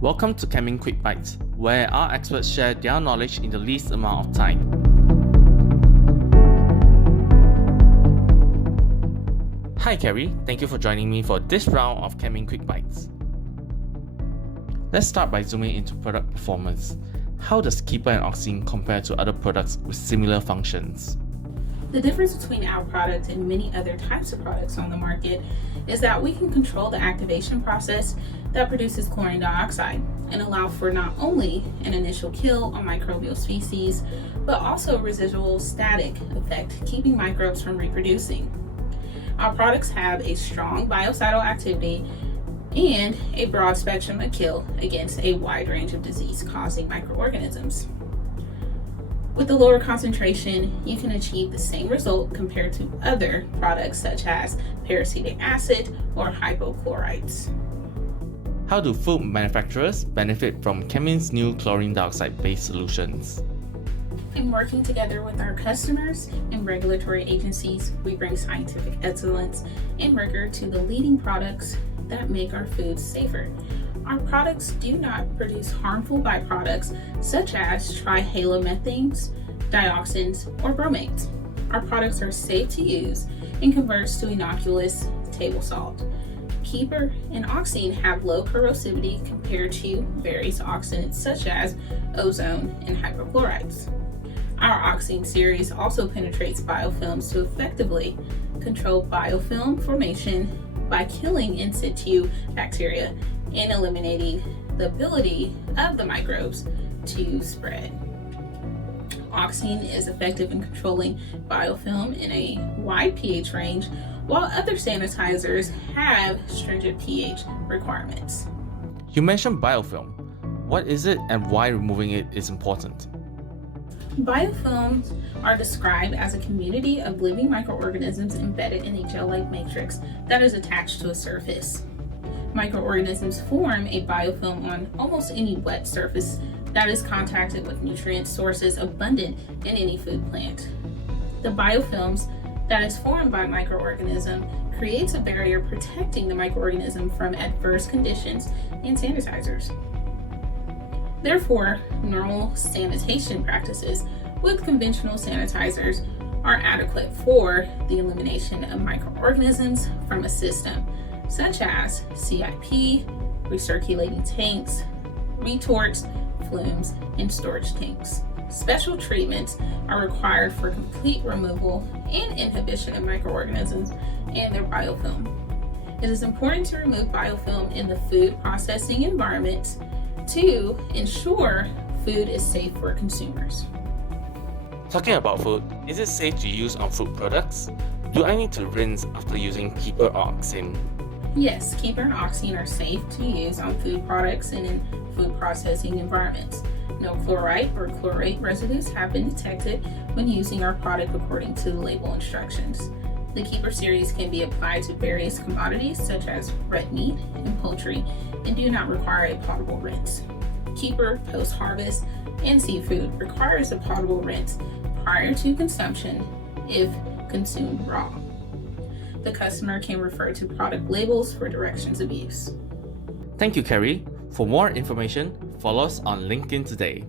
Welcome to Kemin Quick Bites, where our experts share their knowledge in the least amount of time. Hi Kerry, thank you for joining me for this round of Kemin Quick Bites. Let's start by zooming into product performance. How does KEEPER and OXINE compare to other products with similar functions? The difference between our product and many other types of products on the market is that we can control the activation process that produces chlorine dioxide and allow for not only an initial kill on microbial species, but also a residual static effect, keeping microbes from reproducing. Our products have a strong biocidal activity and a broad spectrum of kill against a wide range of disease-causing microorganisms. With the lower concentration, you can achieve the same result compared to other products such as peracetic acid or hypochlorites. How do food manufacturers benefit from Kemin's new chlorine dioxide-based solutions? In working together with our customers and regulatory agencies, we bring scientific excellence and rigor to the leading products that make our foods safer. Our products do not produce harmful byproducts such as trihalomethanes, dioxins, or bromates. Our products are safe to use and converts to innocuous table salt. KEEPER and OXINE have low corrosivity compared to various oxidants such as ozone and hypochlorites. Our OXINE series also penetrates biofilms to effectively control biofilm formation by killing in situ bacteria and eliminating the ability of the microbes to spread. OXINE is effective in controlling biofilm in a wide pH range, while other sanitizers have stringent pH requirements. You mentioned biofilm. What is it and why removing it is important? Biofilms are described as a community of living microorganisms embedded in a gel-like matrix that is attached to a surface. Microorganisms form a biofilm on almost any wet surface that is contacted with nutrient sources abundant in any food plant. The biofilms that is formed by microorganism creates a barrier protecting the microorganism from adverse conditions and sanitizers. Therefore, normal sanitation practices with conventional sanitizers are adequate for the elimination of microorganisms from a system, such as CIP, recirculating tanks, retorts, flumes, and storage tanks. Special treatments are required for complete removal and inhibition of microorganisms and their biofilm. It is important to remove biofilm in the food processing environment to ensure food is safe for consumers. Talking about food, is it safe to use on food products? Do I need to rinse after using KEEPER or OXINE? Yes, KEEPER and OXINE are safe to use on food products and in food processing environments. No chlorite or chlorate residues have been detected when using our product according to the label instructions. The KEEPER series can be applied to various commodities such as red meat and poultry and do not require a potable rinse. KEEPER post-harvest and seafood requires a potable rinse prior to consumption if consumed raw. The customer can refer to product labels for directions of use. Thank you, Kerry. For more information, follow us on LinkedIn today.